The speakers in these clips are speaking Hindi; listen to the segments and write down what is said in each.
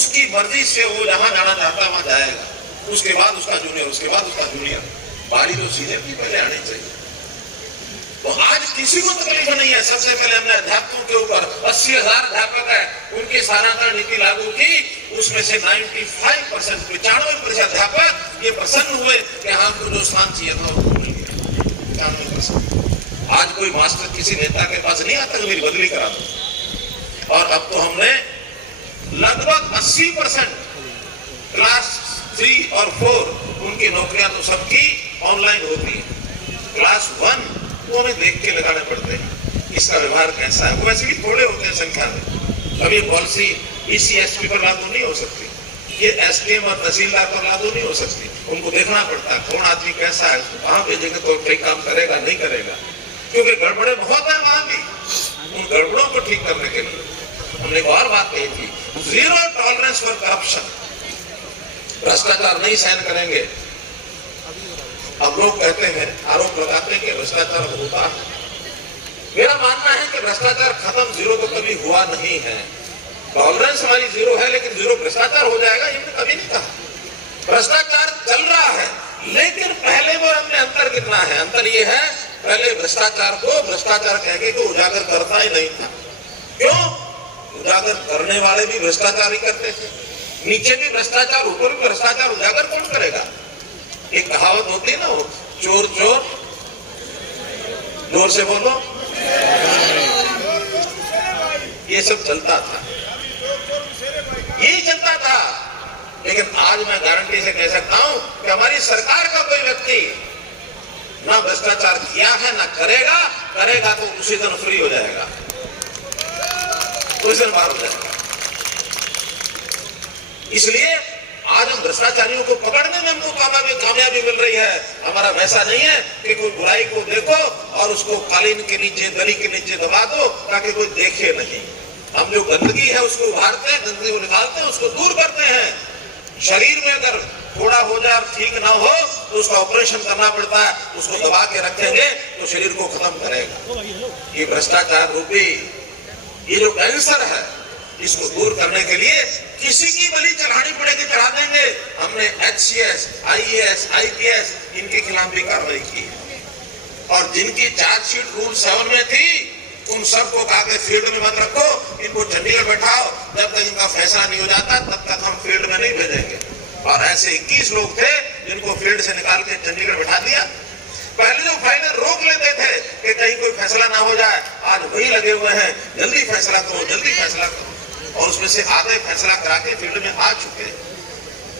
उसकी मर्जी से वो जहां जाना चाहता है वहां जाएगा, उसके बाद उसका जूनियर, उसके बाद उसका जूनियर, बारी तो सीनियर की पहले आनी चाहिए। तो आज किसी को तकलीफ नहीं है। सबसे पहले हमने अध्यापकों के ऊपर 80,000 अध्यापक है, उनकी सारांकन नीति लागू की, उसमें से 95% 95% अध्यापक ये प्रसन्न हुए कि हमको जो स्थान चाहिए था वो मिल गया। 95%। आज कोई मास्टर किसी नेता के पास नहीं आता मेरी बदली करा दो। और अब तो हमने लगभग 80% क्लास 3 और 4 उनकी नौकरियां तो सबकी ऑनलाइन होती है। क्लास 1 वो हमें देख के लगाने पड़ते हैं, इसका व्यवहार कैसा है। वो वैसे भी थोड़े होते हैं संख्या में। अब ये पॉलिसी BCSP पर लागू नहीं हो सकती, ये SDM और तहसीलदार पर लागू नहीं हो सकती। उनको देखना पड़ता है कौन आदमी कैसा है, उसको कहाँ भेजेंगे तो कोई काम करेगा नहीं करेगा, क्योंकि गड़बड़े बहुत है वहां भी। उन गड़बड़ों को ठीक करने के लिए हमने एक और बात कही थी, 0 टॉलरेंस फॉर करप्शन। भ्रष्टाचार नहीं सहन करेंगे। अब लोग कहते हैं, आरोप लगाते हैं कि भ्रष्टाचार होता है। मेरा मानना है कि भ्रष्टाचार खत्म 0 तो कभी हुआ नहीं है। टॉलरेंस हमारी 0 है, लेकिन 0 भ्रष्टाचार हो जाएगा ये हमने कभी नहीं कहा। भ्रष्टाचार चल रहा है, लेकिन पहले वो हमने अंतर कितना है। अंतर ये है, पहले भ्रष्टाचार को भ्रष्टाचार कह के तो उजागर करता ही नहीं था। क्यों? उजागर करने वाले भी भ्रष्टाचार ही करते थे, नीचे भी भ्रष्टाचार, ऊपर भी भ्रष्टाचार, उजागर कौन करेगा। एक कहावत होती है ना, वो चोर चोर, जोर से बोलो, ये सब चलता था, यही चलता था। लेकिन आज मैं गारंटी से कह सकता हूं कि हमारी सरकार का कोई व्यक्ति ना भ्रष्टाचार किया है ना करेगा, करेगा तो उसी दिन फ्री हो जाएगा, उसी दिन बाहर हो जाएगा। इसलिए आज हम भ्रष्टाचारियों को पकड़ने में हमको कामयाबी मिल रही है। हमारा वैसा नहीं है कि कोई बुराई को देखो और उसको कालीन के नीचे, दरी के नीचे दबा दो ताकि कोई देखे नहीं। हम जो गंदगी है उसको उभारते हैं, गंदगी को निकालते हैं, उसको दूर करते हैं। शरीर में अगर थोड़ा हो जाए ठीक ना हो तो उसका ऑपरेशन करना पड़ता है, उसको दबा के रखेंगे तो शरीर को खत्म करेगा। ये भ्रष्टाचार रूपी ये जो कैंसर है, इसको दूर करने के लिए किसी की बलि चढ़ानी पड़ेगी, चढ़ा देंगे। हमने HCS, IAS, IPS इनके खिलाफ भी कार्रवाई की और जिनकी चार्जशीट रूल 7 में थी उन सबको कहा कि फील्ड में मत रखो, इनको चंडीगढ़ बैठाओ, जब तक इनका फैसला नहीं हो जाता तब तक हम फील्ड में नहीं भेजेंगे। और ऐसे 21 लोग थे जिनको फील्ड से निकाल के चंडीगढ़ बैठा दिया। पहले जो फाइनल रोक लेते थे कि कहीं कोई फैसला ना हो जाए, आज वही लगे हुए हैं जल्दी फैसला करो, जल्दी फैसला करो, और उसमें से आधे फैसला करा के फील्ड में आ चुके हैं।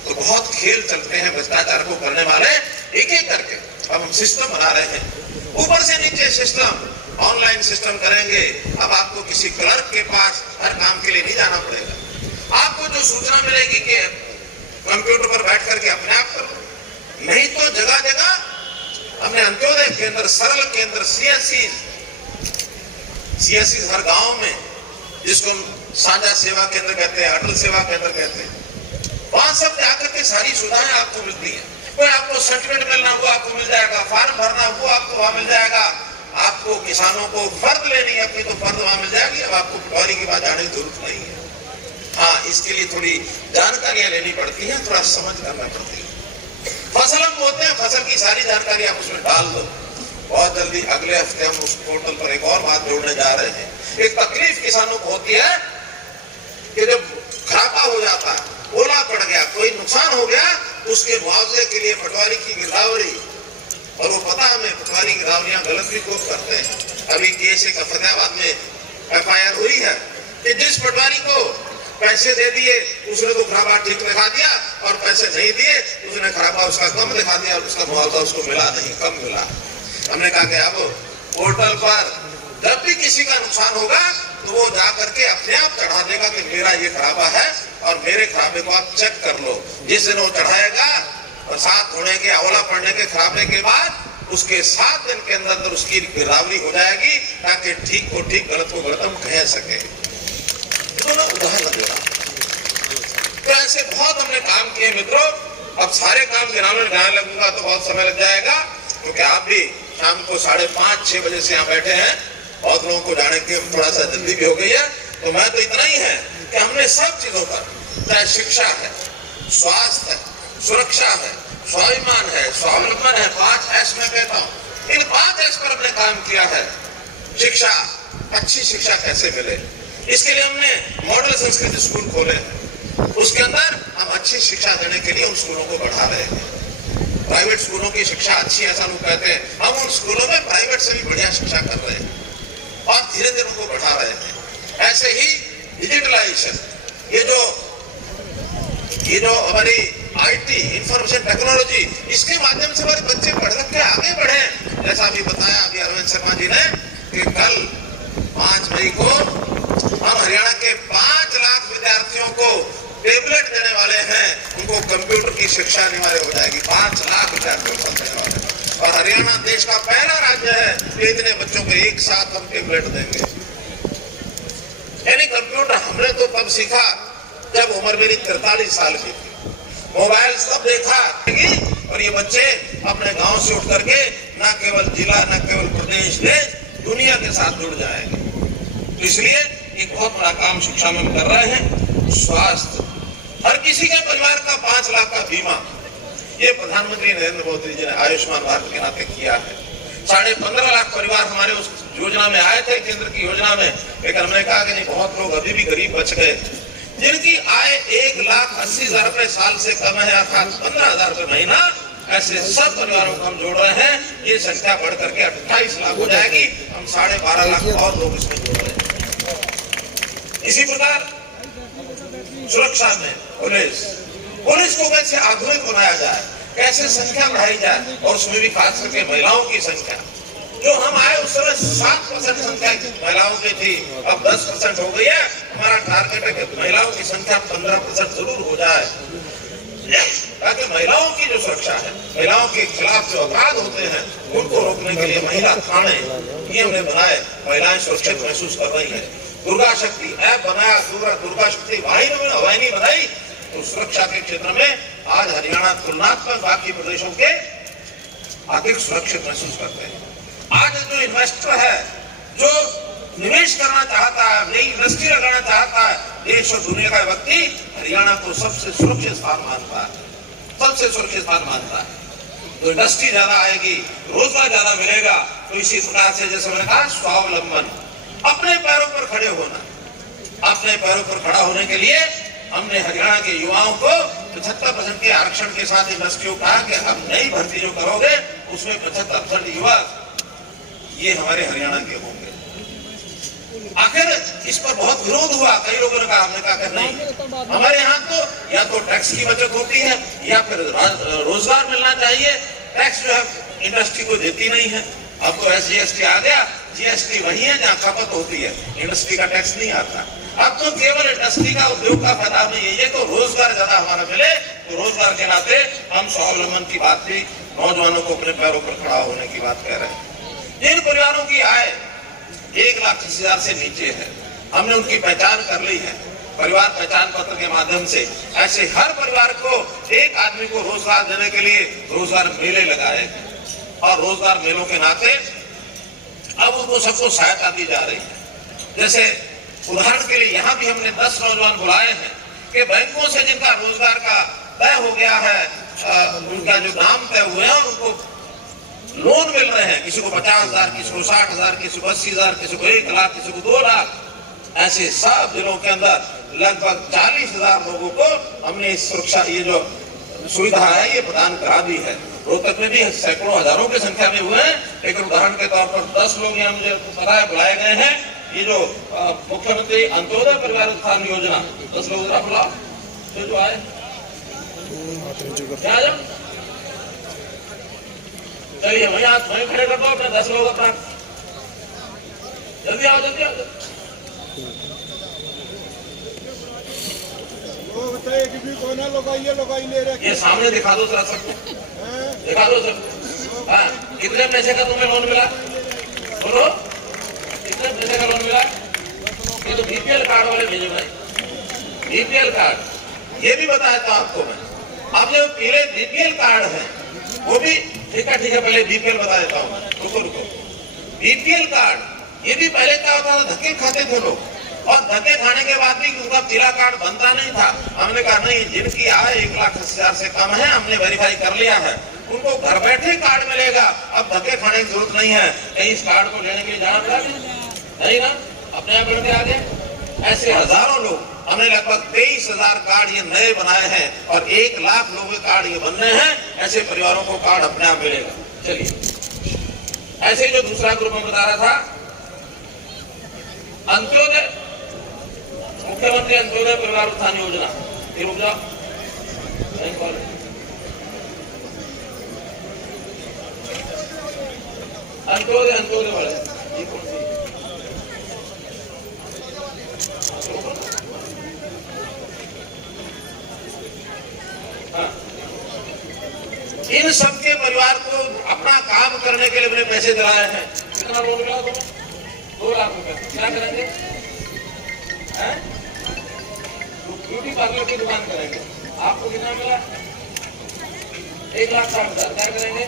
तो बहुत खेल चलते हैं भ्रष्टाचार को करने वाले एक एक करके। अब हम सिस्टम बना रहे हैं, ऊपर से नीचे सिस्टम, ऑनलाइन सिस्टम करेंगे। अब आपको किसी क्लर्क के पास हर काम के लिए नहीं जाना पड़ेगा। आपको जो सूचना मिलेगी कि कंप्यूटर पर बैठ करके अपने आप करो, नहीं तो जगह जगह हमने अंत्योदय केंद्र, सरल केंद्र, CSC हर गांव में, जिसको साझा सेवा केंद्र कहते हैं, अटल सेवा केंद्र कहते हैं, वहां सब जाकर के सारी सुविधाएं आपको मिलती है। कोई आपको सर्टिफिकेट मिलना वो आपको मिल जाएगा, फॉर्म भरना वो आपको वहां मिल जाएगा। आपको किसानों को फर्द लेनी है अपनी तो फर्द वहां मिल जाएगी। अब आपको पटवारी के पास जाने की जरूरत नहीं है। हाँ, इसके लिए थोड़ी जानकारियां लेनी पड़ती है, थोड़ा समझ करना पड़ती है। फसल हम बोते हैं, फसल की सारी जानकारी आप उसमें डाल दो। बहुत जल्दी अगले हफ्ते हम उस पोर्टल पर एक और बात जोड़ने जा रहे हैं। एक तकलीफ किसानों को होती है कि जब घाटा हो जाता है, ओला पड़ गया, कोई नुकसान हो गया, उसके मुआवजे के लिए पटवारी की गिरदावरी, और वो पता हमें पटवारी गिरदावरियां गलत भी खूब करते हैं। अभी केस एक फतेहाबाद में FIR हुई है कि जिस पटवारी को पैसे दे दिए उसने तो खराबा ठीक दिखा दिया, और पैसे नहीं दिए उसने खराबा उसका कम दिखा दिया, और उसका मुआवजा उसको मिला नहीं, कम मिला। हमने कहा कि अब पोर्टल पर जब भी किसी का नुकसान होगा तो वो जा करके अपने आप चढ़ा देगा कि मेरा ये खराबा है और मेरे खराबे को आप चेक कर लो। जिस दिन वो चढ़ाएगा, बरसात होने के, ओला पड़ने के, खराबे के बाद उसके 7 दिन के अंदर उसकी गिरदावरी हो जाएगी, ताकि ठीक को ठीक, गलत को गलत हम कह सके। तो मैं उदाहरण दे रहा हूं। तो ऐसे बहुत हमने काम किए मित्रों। अब सारे काम गिनाने लगूंगा तो बहुत समय लग जाएगा, क्योंकि आप भी शाम को 5:30-6 बजे से यहाँ बैठे हैं। बहुत लोगों को जाने की थोड़ा सा जल्दी भी हो गई है। तो मैं तो इतना ही है कि हमने सब चीजों पर चाहे शिक्षा है, स्वास्थ्य है, सुरक्षा है, स्वाभिमान है, स्वावलंबन है, 5 एस मैं कहता हूं। इन 5 एस पर हमने काम किया है। शिक्षा, अच्छी शिक्षा कैसे मिले, इसके लिए हमने मॉडल संस्कृत स्कूल खोले। उसके अंदर हम अच्छी शिक्षा देने के लिए उन स्कूलों को बढ़ा रहे हैं। प्राइवेट स्कूलों की शिक्षा अच्छी ऐसा लोग कहते हैं, हम उन स्कूलों में प्राइवेट से भी बढ़िया शिक्षा कर रहे हैं और धीरे धीरे उनको बढ़ा रहे हैं। ऐसे ही डिजिटलाइजेशन, ये जो हमारी आईटी, इंफॉर्मेशन टेक्नोलॉजी, इसके माध्यम से हमारे बच्चे पढ़ के आगे बढ़े। जैसा अभी बताया अभी अरविंद शर्मा जी ने कि कल 5 मई को हम हरियाणा के 5 लाख विद्यार्थियों को टेबलेट देने वाले हैं, उनको कंप्यूटर की शिक्षा अनिवार्य हो जाएगी। 5 लाख विद्यार्थियों को देने वाले, और हरियाणा देश का पहला राज्य है कि इतने बच्चों को एक साथ हम टेबलेट देंगे। यानी कंप्यूटर हमने तो तब सीखा जब उम्र मेरी 43 साल की थी। मोबाइल सब देखा, और ये बच्चे अपने गांव से उठ करके न केवल जिला, न केवल प्रदेश, देश, दुनिया के साथ जुड़ जाएंगे। तो इसलिए एक बहुत बड़ा काम शिक्षा में कर रहे हैं। स्वास्थ्य, हर किसी के परिवार का 5 लाख का बीमा, ये प्रधानमंत्री नरेंद्र मोदी जी ने आयुष्मान भारत के नाते किया है। 15.5 लाख परिवार हमारे उस योजना में आए थे, केंद्र की योजना में, लेकिन हमने कहा कि नहीं, बहुत लोग अभी भी गरीब बच गए जिनकी आय 1,80,000 रुपए साल से कम है, अर्थात 15,000 रुपए महीना। ऐसे सब परिवारों को हम जोड़ रहे हैं। ये संख्या बढ़ करके 28 लाख हो जाएगी। हम 12.5 लाख और लोग इसमें जोड़ रहे हैं। इसी प्रकार सुरक्षा में पुलिस को कैसे आधुनिक बनाया जाए, कैसे संख्या बढ़ाई जाए, और उसमें भी खास करके महिलाओं की संख्या। जो हम आए उस समय 7% संख्या महिलाओं की थी, अब 10% हो गई है। हमारा टारगेट है कि महिलाओं की संख्या 15% जरूर हो जाए, ताकि महिलाओं की जो सुरक्षा है, महिलाओं के खिलाफ जो अपराध होते हैं, उनको रोकने के लिए महिला थाने ये हमने बनाए। महिलाएं सुरक्षित महसूस कर रही है। दुर्गा शक्ति ऐप बनाया, दुर्गा शक्ति वाहिनी बनाई। तो सुरक्षा के क्षेत्र में आज हरियाणा तुलनात्मक बाकी प्रदेशों के अधिक सुरक्षित महसूस करते हैं। आज जो इन्वेस्टर है, जो निवेश करना चाहता है, नई इंडस्ट्री लगाना चाहता है, देश और दुनिया का व्यक्ति हरियाणा को सबसे सुरक्षित स्थान मानता है, सबसे सुरक्षित स्थान मानता है। तो इंडस्ट्री ज्यादा आएगी, रोजगार ज्यादा मिलेगा। तो इसी प्रकार से जैसे मैंने कहा, स्वावलंबन, अपने पैरों पर खड़े होना। अपने पैरों पर खड़ा होने के लिए हमने हरियाणा के युवाओं को 75% के आरक्षण के साथ इंडस्ट्रियों कहा कि अब नई भर्ती जो करोगे उसमें 75% युवा ये हमारे हरियाणा के होंगे। आखिर इस पर बहुत विरोध हुआ, कई लोगों ने कहा, हमने कहा कि नहीं, हमारे यहाँ तो या तो टैक्स की बचत होती है या फिर रोजगार मिलना चाहिए। टैक्स जो है इंडस्ट्री को देती नहीं है। अब तो SGST आ गया, GST वही है जहाँ खपत होती है, इंडस्ट्री का टैक्स नहीं आता। अब तो केवल इंडस्ट्री का, उद्योग का फायदा नहीं है, ये तो रोजगार ज्यादा हमारा मिले। तो रोजगार के नाते हम स्वावलंबन की बात भी, नौजवानों को अपने पैरों पर खड़ा होने की बात कह रहे हैं। जिन परिवारों की आय 1,80,000 से नीचे है, हमने उनकी पहचान कर ली है परिवार पहचान पत्र के माध्यम से। ऐसे हर परिवार को एक आदमी को रोजगार देने के लिए रोजगार मेले लगाए, और रोजगार मेलों के नाते अब उनको सबको सहायता दी जा रही है। जैसे उदाहरण के लिए यहाँ भी हमने 10 नौजवान बुलाए हैं कि बैंकों से जिनका रोजगार का तय हो गया है, उनका जो नाम तय हुए हैं, उनको लोन मिल रहे हैं। किसी को 50,000, किसी को 60,000, किसी को 80,000, किसी को 1 लाख, किसी को 2 लाख। ऐसे सब जिलों के अंदर लगभग 40,000 लोगों को हमने सुरक्षा, ये जो सुविधा है, ये प्रदान करा दी है। रोहतक में भी सैकड़ों हजारों की संख्या में हुए हैं, लेकिन उदाहरण के तौर पर 10 लोग यहाँ मुझे पता है बुलाए गए हैं। ये जो मुख्यमंत्री अंत्योदय परिवार उत्थान योजना, 10 लोग जरा बुलाओ, तो जो आए क्या जाओ, चलिए वही हाथ वहीं खड़े कर दो अपने 10 लोग अपना, जल्दी आओ, जल्दी आओ। बताइए कि भी कोई ना ये सामने दिखा दो सर, सबको दिखा दो सर। हाँ, कितने पैसे का तुम्हें लोन मिला, बोलो कितने पैसे का लोन मिला? ये तो BPL कार्ड वाले भेजे भाई, BPL कार्ड। ये भी बताया था आपको मैं। अब जो पीले BPL कार्ड है वो भी ठीक है, पहले BPL बता देता हूँ, रुको। BPL कार्ड, ये भी पहले क्या होता था, धक्के खाते थे लोग। और धक्के खाने के बाद भी उनका पीला कार्ड बनता नहीं था। हमने कहा नहीं, जिनकी आय 1,80,000 से कम है, हमने वेरीफाई कर लिया है, उनको घर बैठे कार्ड मिलेगा। अब धक्के खाने की जरूरत नहीं है, कहीं इस कार्ड को लेने के लिए जाना पड़ा नहीं ना, अपने आप बढ़ते आगे। ऐसे हजारों लोग, हमने लगभग 23,000 कार्ड ये नए बनाए हैं और 1 लाख लोगों के कार्ड ये बनने हैं। ऐसे परिवारों को कार्ड अपने आप मिलेगा। चलिए, ऐसे जो दूसरा ग्रुप में बता रहा था, अंत्योदय, मुख्यमंत्री अंत्योदय परिवार उत्थान योजना, ये रुक जाओ, अंत्योदय वाले ये कौन सी? हाँ। इन सबके परिवार को अपना काम करने के लिए अपने पैसे दिलाए हैं। कितना लोन मिला तुम्हें? 2 लाख रुपए। क्या करेंगे? ब्यूटी पार्लर की दुकान करेंगे। आपको कितना मिला? 1,60,000। क्या करेंगे?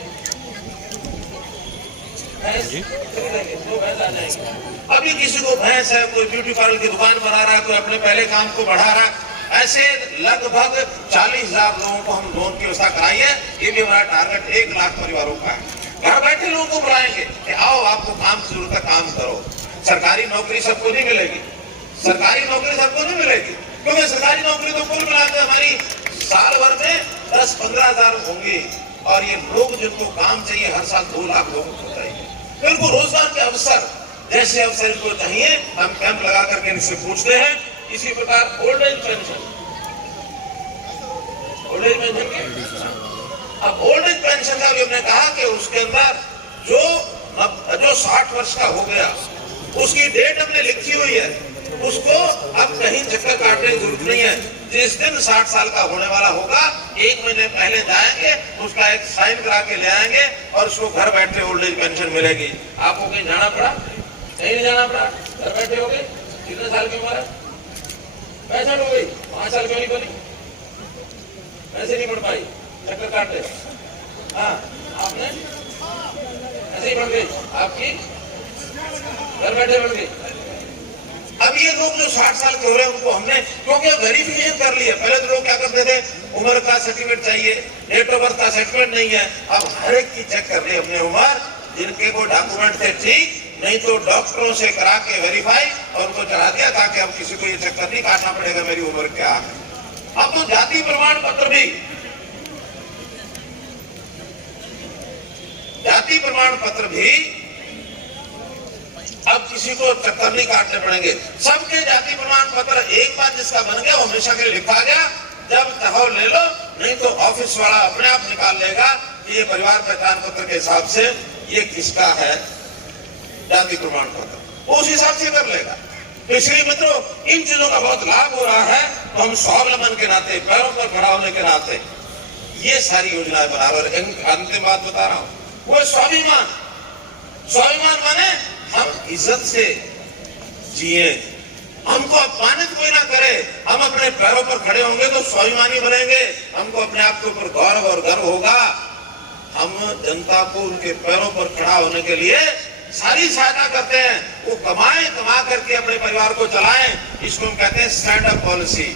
खरीदेंगे, 2 भैंस आ जाएंगे। अभी किसी को भैंस है, कोई ब्यूटी पार्लर की दुकान बना रहा है, कोई अपने पहले काम को बढ़ा रहा है। ऐसे लगभग 40,000 लोगों को हम लोन की व्यवस्था कराई है। ये भी हमारा टारगेट 1 लाख परिवारों का है। घर बैठे लोगों को बुलाएंगे कि आओ, आपको काम की जरूरत है, काम करो। सरकारी नौकरी सबको नहीं मिलेगी, सरकारी नौकरी सबको नहीं मिलेगी, क्योंकि सरकारी नौकरी तो कुल मिलाकर हमारी साल भर में 10-15 हजार होंगी। और ये लोग जिनको काम चाहिए, हर साल 2 लाख लोगों को चाहिए। तो इनको रोजगार के अवसर, जैसे अवसर इनको चाहिए, हम कैंप लगा करके इनसे पूछते हैं। इसी प्रकार old age pension, old age pension, अब ओल्ड एज पेंशन का भी हमने कहा कि उसके अंदर जो 60 वर्ष का हो गया, उसकी डेट हमने लिखी हुई है, उसको अब कहीं चक्कर काटने की जरूरत नहीं है। जिस दिन 60 साल का होने वाला होगा, 1 महीने पहले जाएंगे, उसका एक साइन करा के ले आएंगे और उसको घर बैठे ओल्ड एज पेंशन मिलेगी। आपको कहीं जाना पड़ा? कहीं नहीं जाना पड़ा, घर बैठे हो गए। कितने साल की उम्र है? 65 हो गई। 5 साल क्यों नहीं बनी? ऐसे नहीं बढ़ पाई, चक्कर काटते। हाँ, आपने ऐसे ही बढ़ गई, आपकी घर बैठे बढ़ गई। अब ये लोग जो 60 साल के हो रहे हैं, उनको हमने क्योंकि वेरिफिकेशन कर लिया। पहले तो लोग क्या करते थे, उम्र का सर्टिफिकेट चाहिए, डेट ऑफ बर्थ का सर्टिफिकेट नहीं है। अब हर एक की चेक कर ली अपने उम्र, जिनके कोई डॉक्यूमेंट थे ठीक, नहीं तो डॉक्टरों से करा के वेरीफाई और उनको चढ़ा दिया, ताकि अब किसी को ये चक्कर नहीं काटना पड़ेगा मेरी उम्र क्या है। अब तो जाति प्रमाण पत्र भी, जाति प्रमाण पत्र भी अब किसी को चक्कर नहीं काटने पड़ेंगे। सबके जाति प्रमाण पत्र एक बार जिसका बन गया, वो हमेशा के लिए लिखा गया। जब चाहो ले लो, नहीं तो ऑफिस वाला अपने आप निकाल लेगा कि ये परिवार पहचान पत्र के हिसाब से ये किसका है जाति प्रमाण पत्र, वो उस हिसाब से कर लेगा। तो इसलिए मित्रों, इन चीजों का बहुत लाभ हो रहा है। तो हम स्वावलंबन के नाते, पैरों पर खड़ा होने के नाते ये सारी योजनाएं बना रहे हैं। अंतिम बात बता रहा हूं, वो स्वाभिमान। स्वाभिमान माने हम इज्जत से जिए, हमको अपमानित कोई ना करे। हम अपने पैरों पर खड़े होंगे तो स्वाभिमानी बनेंगे, हमको अपने आप के ऊपर गौरव और गर्व होगा। हम जनता को उनके पैरों पर खड़ा होने के लिए सारी सहायता करते हैं। वो कमाए, कमा करके अपने परिवार को चलाएं। इसको हम कहते हैं stand up policy.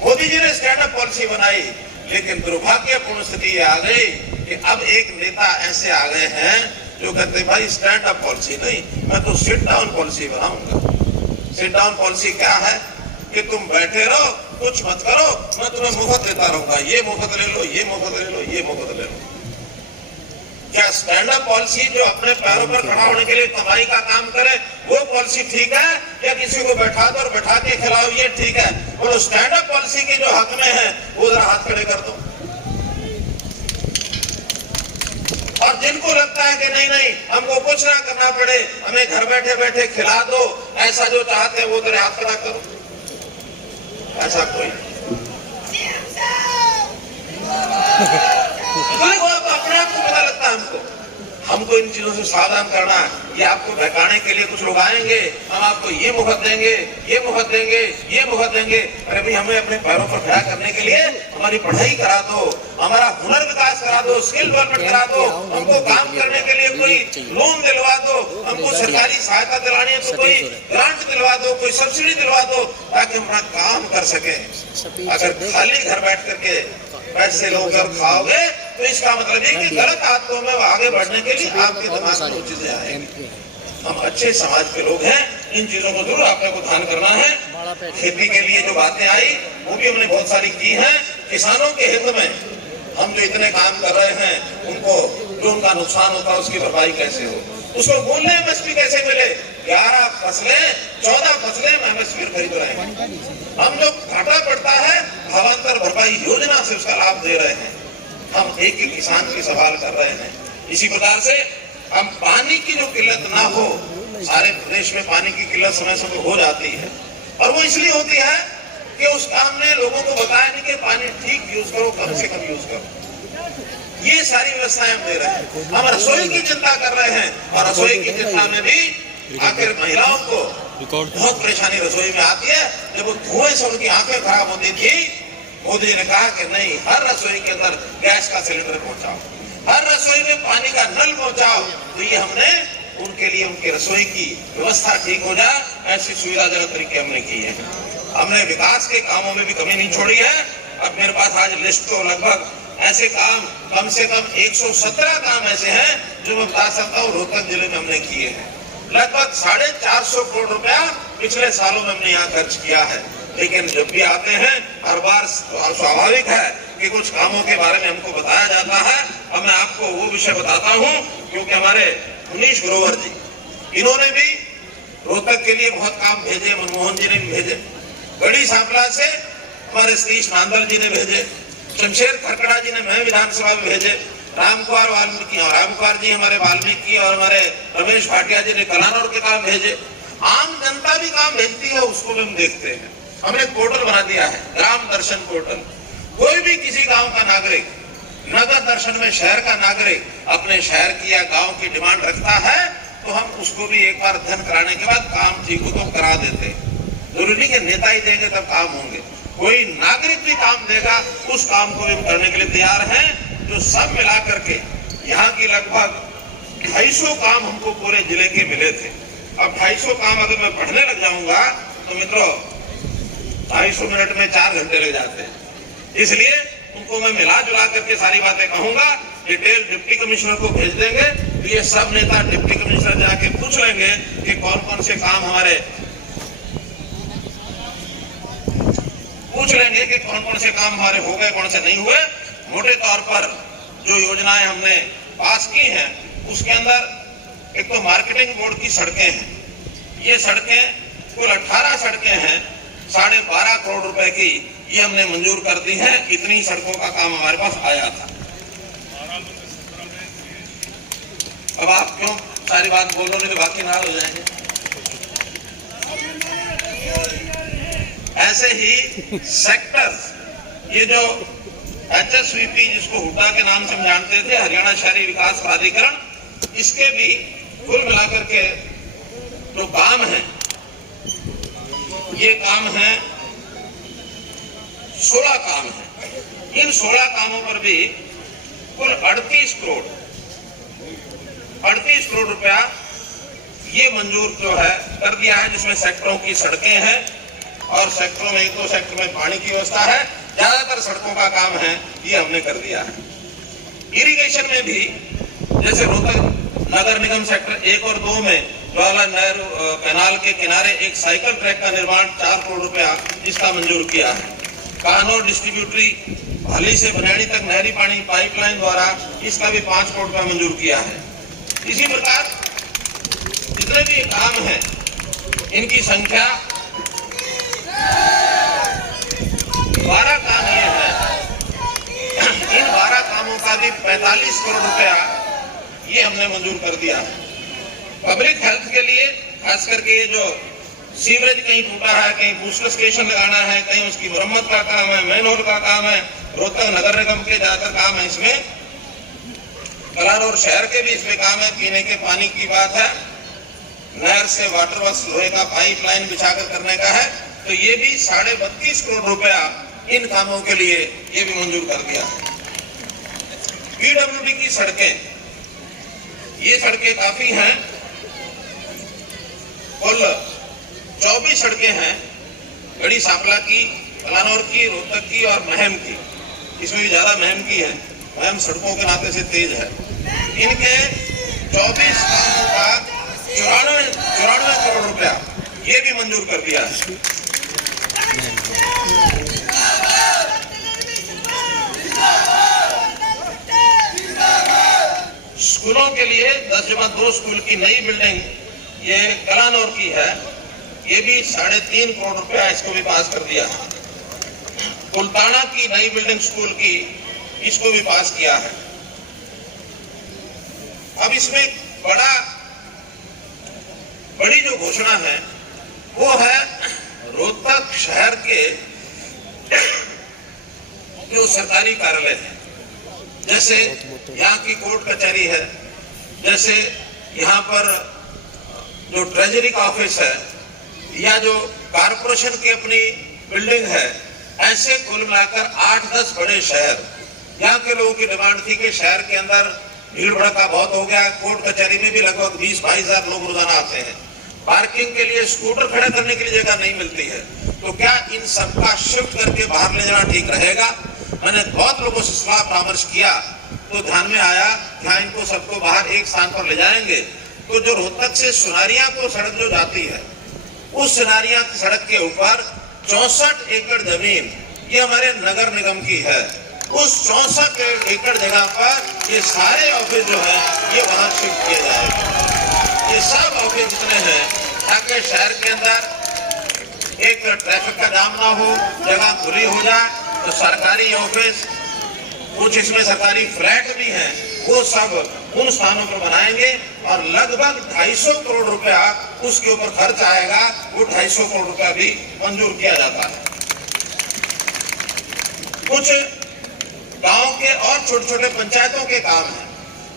Modi ji ने स्टैंड अप पॉलिसी बनाई, लेकिन दुर्भाग्यपूर्ण स्थिति आ गई कि अब एक नेता ऐसे आ गए हैं जो कहते भाई स्टैंड अप पॉलिसी नहीं, मैं तो सिट डाउन पॉलिसी बनाऊंगा। सिट डाउन पॉलिसी क्या है कि तुम बैठे रहो, कुछ मत करो, मैं तुम्हें मुफ्त देता रहूंगा। ये मुफ्त ले लो, ये मुफ्त ले लो, ये मुफ्त ले लो। क्या स्टैंड अप पॉलिसी जो अपने पैरों पर खड़ा होने के लिए कमाई का काम करे, वो पॉलिसी ठीक है? या किसी को बैठा दो और बैठा के खिलाओ, ये ठीक है? बोलो, स्टैंड अप पॉलिसी के जो हक में है वो जरा हाथ खड़े कर दो। और जिनको लगता है कि नहीं नहीं, हमको कुछ ना करना पड़े, हमें घर बैठे बैठे खिला दो, ऐसा जो चाहते हैं वो तेरे हाथ खड़ा करो। ऐसा कोई अपने आप को पता लगता है हमको इन चीजों से सावधान करना। ये आपको बहकाने के लिए कुछ लोग आएंगे, हम आपको ये मुहत देंगे, ये मुहत देंगे, ये मुहत देंगे। अरे भाई, हमें अपने पैरों पर खड़ा करने के लिए हमारी पढ़ाई करा दो, हमारा हुनर विकास करा दो, स्किल डेवलपमेंट करा दो, हमको काम करने के लिए कोई लोन दिलवा दो, हमको सरकारी सहायता दिलानी है तो कोई ग्रांट दिलवा दो, कोई सब्सिडी दिलवा दो, ताकि हम अपना काम कर सके। अगर खाली घर बैठ करके पैसे लोकर खाओगे तो इसका मतलब है कि गलत आदतों में आगे बढ़ने के लिए आपके दिमाग में चीजें आएंगी। हम अच्छे समाज के लोग हैं, इन चीजों को जरूर आपने को ध्यान करना है। खेती के लिए जो बातें आई वो भी हमने बहुत सारी की हैं। किसानों के हित में हम जो इतने काम कर रहे हैं, उनको जो उनका नुकसान होता है उसकी भरपाई कैसे हो, उसको मूल्य एमएसपी कैसे मिले। 11 फसलें 14 फसलें एमएसपी पर खरीद रहे हैं। हम जो घाटा पड़ता है भावांतर भरपाई योजना से उसका लाभ दे रहे हैं। हम एक एक किसान की संभाल कर रहे हैं। इसी प्रकार से हम पानी की जो किल्लत ना हो, सारे प्रदेश में पानी की किल्लत समय समय हो जाती है, और वो इसलिए होती है कि उस काम ने लोगों को बताया नहीं कि पानी ठीक यूज करो, कम से कम यूज करो। ये सारी व्यवस्थाएं हम दे रहे हैं। हम रसोई की चिंता कर रहे हैं, और रसोई की चिंता में भी आखिर महिलाओं को बहुत परेशानी रसोई में आती है। जब वो धुएं से उनकी आंखें खराब होती थी, मोदी जी ने कहा कि नहीं, हर रसोई के अंदर गैस का सिलेंडर पहुंचाओ, हर रसोई में पानी का नल पहुंचाओ। तो ये हमने उनके लिए, उनकी रसोई की व्यवस्था ठीक हो जाए, ऐसी सुविधाजनक तरीके हमने की है। हमने विकास के कामों में भी कमी नहीं छोड़ी है। अब मेरे पास आज लिस्ट तो लगभग ऐसे काम, कम से कम 117 काम ऐसे हैं जो मैं बता सकता हूँ रोहतक जिले में हमने किए हैं। लगभग 450 करोड़ रुपया पिछले सालों में हमने यहाँ खर्च किया है। लेकिन जब भी आते हैं हर बार स्वाभाविक है कि कुछ कामों के बारे में हमको बताया जाता है। अब मैं आपको वो विषय बताता हूँ, क्योंकि हमारे मनीष ग्रोवर जी, इन्होंने भी रोहतक के लिए बहुत काम भेजे, मनमोहन जी ने भी भेजे, गढ़ी सांपला से हमारे सतीश नांदल जी ने भेजे, शमशेर खरकड़ा जी ने मैं विधानसभा में भेजे, रामकुमार वाल्मीकि और रामकुमार जी हमारे वाल्मीकि और हमारे रमेश भाटिया जी ने कलानौर के काम भेजे। आम जनता भी काम भेजती है, उसको भी हम देखते हैं। हमने पोर्टल बना दिया है, ग्राम दर्शन पोर्टल। कोई भी किसी गांव का नागरिक नगर दर्शन में शहर का नागरिक अपने शहर की या गांव की डिमांड रखता है तो हम उसको भी एक बार अध्ययन कराने के बाद काम ठीक हो तो करा देते हैं। जरूरी कि नेता ही देंगे तब काम होंगे, कोई नागरिक भी काम देगा, उस काम को भी हम करने के लिए तैयार हैं। जो सब मिला करके यहाँ की लगभग 250 काम हमको पूरे जिले के मिले थे। अब 250 काम अगर मैं पढ़ने लग जाऊंगा तो मित्रों 250 मिनट में 4 घंटे लग जाते हैं। इसलिए उनको मैं मिला जुला करके सारी बातें कहूंगा। डिटेल डिप्टी कमिश्नर को भेज देंगे, तो ये सब नेता डिप्टी कमिश्नर जाके पूछ लेंगे कि कौन कौन से काम हमारे, पूछ लेंगे कि कौन कौन से काम हमारे हो गए, कौन से नहीं हुए। मोटे तौर पर जो योजनाएं हमने पास की हैं उसके अंदर एक तो मार्केटिंग बोर्ड की सड़कें हैं। ये सड़कें कुल 18 सड़कें हैं, 12.5 करोड़ रुपए की, ये हमने मंजूर कर दी है। इतनी सड़कों का काम हमारे पास आया था। अब आप क्यों सारी बात बोल रहे हो, तो बाकी नाल हो जाएंगे। ऐसे ही सेक्टर्स, ये जो HSVP जिसको हुड्डा के नाम से हम जानते थे, हरियाणा शहरी विकास प्राधिकरण, इसके भी कुल मिलाकर के जो काम है, ये काम है 16 काम है। इन 16 कामों पर भी कुल 38 करोड़ रुपया ये मंजूर जो है कर दिया है, जिसमें सेक्टरों की सड़कें हैं और सेक्टरों में 1-2 सेक्टर में पानी की व्यवस्था है। ज्यादातर सड़कों का काम है ये हमने कर दिया है। इरिगेशन में भी जैसे रोहतक नगर निगम सेक्टर 1 और 2 में जवाहरलाल नेहरू कैनाल के किनारे एक साइकिल ट्रैक का निर्माण 4 करोड़ रुपया इसका मंजूर किया है। कानौर डिस्ट्रीब्यूटरी भाली से बनैनी तक नहरी पानी पाइपलाइन द्वारा इसका भी 5 करोड़ रुपया मंजूर किया है। इसी प्रकार जितने भी काम हैं इनकी संख्या 12 काम ये है। इन 12 कामों का भी 45 करोड़ रुपया ये हमने मंजूर कर दिया है। पब्लिक हेल्थ के लिए खास करके ये जो सीवरेज कहीं टूटा है, कहीं बूस्टर स्टेशन लगाना है, कहीं उसकी मरम्मत का काम है, मैन होल का काम है, रोहतक नगर निगम के ज्यादातर काम है इसमें। कलानौर शहर के भी इसमें काम है। पीने के पानी की बात है, नहर से वाटर वर्क्स लोहे का पाइपलाइन बिछाकर करने का है, तो ये भी 32.5 करोड़ रुपया इन कामों के लिए ये भी मंजूर कर दिया है। पीडब्ल्यूडी की सड़कें, ये सड़कें काफी हैं, कुल 24 सड़कें हैं, गढ़ी सांपला की, कलानौर की, रोहतक की और महम की। इसमें भी ज्यादा महम की है, महम सड़कों के नाते से तेज है। इनके 24 कामों का 94 करोड़ रुपया ये भी मंजूर कर दिया है। स्कूलों के लिए 10/2 स्कूल की नई बिल्डिंग ये कलानौर की है, ये भी 3.5 करोड़ रुपया इसको भी पास कर दिया है। कुलताना की नई बिल्डिंग स्कूल की, इसको भी पास किया है। अब इसमें बड़ी जो घोषणा है वो है रोहतक शहर के जो सरकारी कार्यालय है, जैसे यहाँ की कोर्ट कचहरी है, जैसे यहाँ पर जो ट्रेजरी का ऑफिस है, या जो कारपोरेशन की अपनी बिल्डिंग है, ऐसे कुल मिलाकर 8-10 बड़े शहर। यहाँ के लोगों की डिमांड थी कि शहर के अंदर भीड़ भड़का बहुत हो गया, कोर्ट कचहरी में भी लगभग 20-22 हजार लोग रोजाना आते हैं, पार्किंग के लिए स्कूटर खड़े करने के लिए जगह नहीं मिलती है, तो क्या इन सबका शिफ्ट करके बाहर ले जाना ठीक रहेगा? मैंने बहुत लोगों से सलाह परामर्श किया, तो ध्यान में आया कि हाँ, इनको सबको बाहर एक स्थान पर ले जाएंगे, तो जो रोहतक से सुनारिया को सड़क जो जाती है, उस सुनारिया की सड़क के ऊपर 64 एकड़ जमीन ये हमारे नगर निगम की है। उस 64 एकड़ जगह पर ये सारे ऑफिस जो है ये वहां शिफ्ट किए जाएंगे। ये सब ऑफिस जितने हैं, ताकि शहर के अंदर एक ट्रैफिक का जाम ना हो, जगह खुली हो जाए, तो सरकारी ऑफिस, कुछ इसमें सरकारी फ्लैट भी हैं, वो सब उन स्थानों पर बनाएंगे और लगभग 250 करोड़ रुपया उसके ऊपर खर्च आएगा। वो 250 करोड़ रुपया भी मंजूर किया जाता है। कुछ गांव के और छोटे छोटे पंचायतों के काम हैं।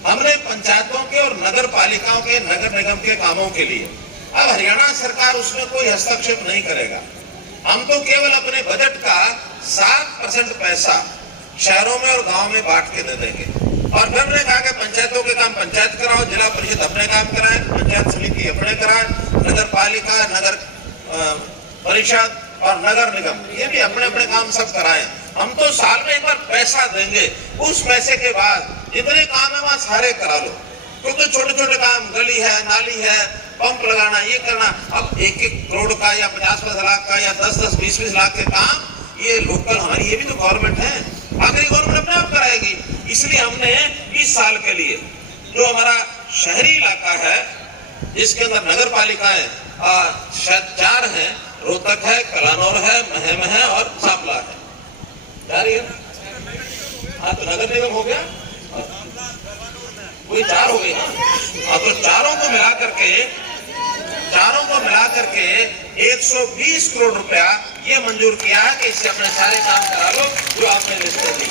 हमने पंचायतों के और नगर पालिकाओं के, नगर निगम के कामों के लिए अब हरियाणा सरकार उसमें कोई हस्तक्षेप नहीं करेगा। हम तो केवल अपने बजट का 7% पैसा शहरों में और गांव में बांट के दे देंगे। और फिर हमने कहा कि पंचायतों के काम पंचायत कराओ, जिला परिषद अपने काम कराए, पंचायत समिति अपने कराए, नगर पालिका, नगर परिषद और नगर निगम ये भी अपने अपने काम सब कराएं। हम तो साल में एक बार पैसा देंगे, उस पैसे के बाद जितने काम है वहां सारे करा लो, क्योंकि छोटे छोटे काम, गली है, नाली है, पंप लगाना, ये करना, अब 1-1 करोड़ का या 50-50 लाख का या 10-10, 20-20 लाख के काम ये लोकल हमारी, ये भी तो गवर्नमेंट है, आखिरी गवर्नमेंट अपने आप कराएगी। इसलिए हमने 20 साल के लिए जो हमारा शहरी इलाका है, जिसके अंदर नगर पालिकाएं शायद 4 हैं, रोहतक है, कलानौर है, महम है और सांपला है, जा रही है ना? हाँ, तो नगर निगम हो गया, वही 4 हो गई ना। हाँ, तो चारों को मिला करके 120 करोड़ रुपया ये मंजूर किया है कि इससे अपने सारे काम करा लो जो आपने लिस्ट दी।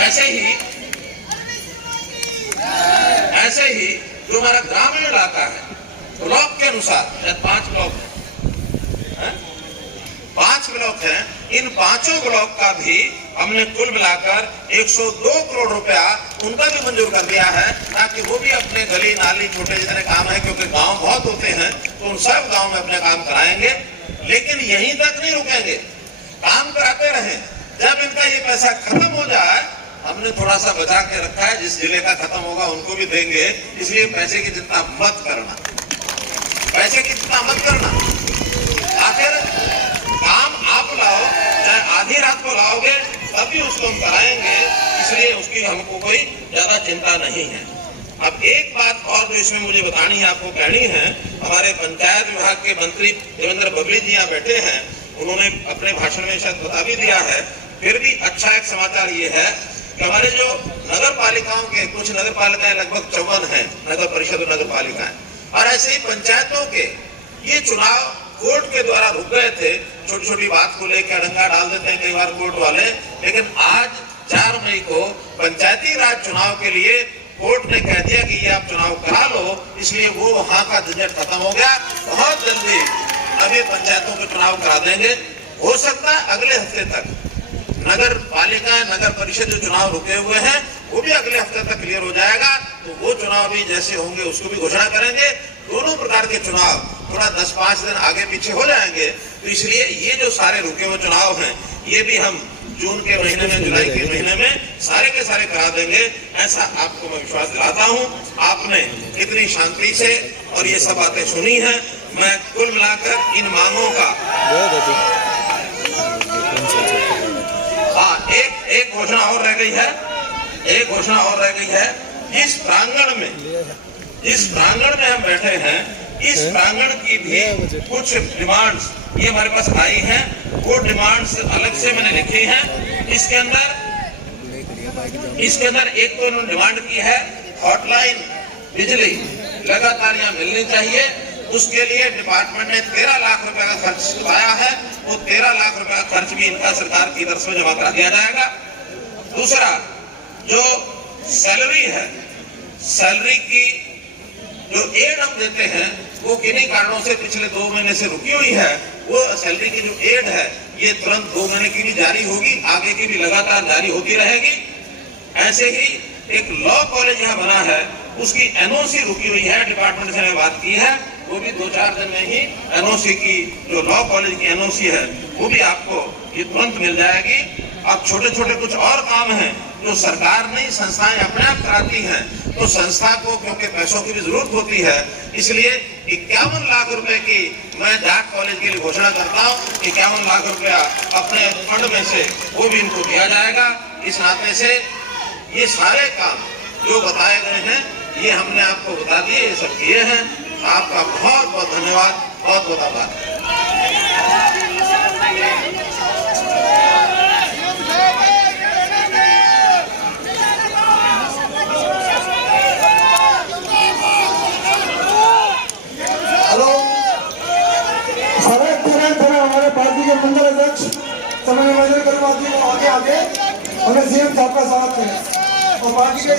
ऐसे ही जो हमारा ग्रामीण इलाका है, ब्लॉक के अनुसार 5 ब्लॉक है, 5 ब्लॉक हैं, इन 5 ब्लॉक का भी हमने कुल मिलाकर 102 करोड़ रुपया उनका भी मंजूर कर दिया है, ताकि वो भी अपने गली नाली छोटे जितने काम है, क्योंकि गांव बहुत होते हैं, तो उन सब गांव में अपने काम कराएंगे। लेकिन यहीं तक नहीं रुकेंगे, काम कराते रहें। जब इनका ये पैसा खत्म हो जाए, हमने थोड़ा सा बचा के रखा है, जिस जिले का खत्म होगा उनको भी देंगे। इसलिए पैसे की चिंता मत करना, पैसे की चिंता मत करना। आखिर काम आप लाओ, चाहे आधी रात को लाओगे तब भी उसको हम कराएंगे, इसलिए उसकी हमको कोई ज्यादा चिंता नहीं है। अब एक बात और जो इसमें मुझे बतानी है, आपको कहनी है, हमारे पंचायत विभाग के मंत्री देवेंद्र बबली जी यहाँ बैठे हैं, उन्होंने अपने भाषण में शायद बता भी दिया है, फिर भी अच्छा एक समाचार ये है कि हमारे जो नगर पालिकाओं के, कुछ नगर पालिकाएं लगभग 54 हैं, नगर परिषद और नगर पालिकाएं, और ऐसे ही पंचायतों के ये चुनाव कोर्ट के द्वारा रुक गए थे। छोटी छोटी बात को लेकर अड़ंगा डाल देते हैं कई बार कोर्ट वाले, लेकिन आज 4 मई को पंचायती राज चुनाव के लिए कोर्ट ने कह दिया कि ये आप चुनाव करा लो, इसलिए वो वहां का झंझट खत्म हो गया। बहुत जल्दी अब ये पंचायतों के चुनाव करा देंगे। हो सकता है अगले हफ्ते तक नगर पालिका, नगर परिषद जो चुनाव रुके हुए हैं वो भी अगले हफ्ते तक क्लियर हो जाएगा। तो वो चुनाव भी जैसे होंगे उसको भी घोषणा करेंगे। दोनों प्रकार के चुनाव थोड़ा 10-5 दिन आगे पीछे हो जाएंगे। तो इसलिए ये जो सारे रुके हुए चुनाव हैं ये भी हम जून के महीने में, जुलाई के महीने में सारे के सारे करा देंगे, ऐसा आपको मैं विश्वास दिलाता हूं। आपने कितनी शांति से और ये सब बातें सुनी हैं। मैं कुल मिलाकर इन मांगों का एक घोषणा और रह गई है, एक घोषणा और रह गई है। इस प्रांगण में हम बैठे हैं, इस प्रांगण की भी कुछ डिमांड्स ये हमारे पास आई हैं। वो डिमांड्स अलग से मैंने लिखी हैं। इसके अंदर एक तो इन्होंने डिमांड की है हॉटलाइन बिजली लगातार यहाँ मिलनी चाहिए। उसके लिए डिपार्टमेंट ने 13 लाख रुपए का खर्च बताया है। वो 13 लाख रुपए का खर्च भी इनका सरकार की तरफ से जमा करा दिया जाएगा। दूसरा, जो सैलरी है, सैलरी की जो एड हम देते हैं वो किन्हीं कारणों से पिछले 2 महीने से रुकी हुई है। वो सैलरी की जो एड है ये तुरंत 2 महीने की भी जारी होगी, आगे की भी लगातार जारी होती रहेगी। ऐसे ही एक लॉ कॉलेज यहाँ बना है, उसकी एनओसी रुकी हुई है। डिपार्टमेंट से मैंने बात की है, वो भी 2-4 दिन में ही एनओसी की, जो लॉ कॉलेज की एनओसी है वो भी आपको ये तुरंत मिल जाएगी। अब छोटे छोटे कुछ और काम हैं जो सरकार नहीं, संस्थाएं अपने आप कराती हैं। तो संस्था को क्योंकि पैसों की भी जरूरत होती है, इसलिए 51 लाख रुपए की मैं जाट कॉलेज के लिए घोषणा करता हूँ। 51 लाख रुपया अपने फंड में से वो भी इनको दिया जाएगा। इस नाते से ये सारे काम जो बताए गए हैं ये हमने आपको बता दिए, ये सब किए हैं। आपका बहुत बहुत धन्यवाद, बहुत बहुत आभार। हमारे पार्टी के मंडल अध्यक्ष समय आगे हमें सीएम साहब का स्वागत करें और पार्टी के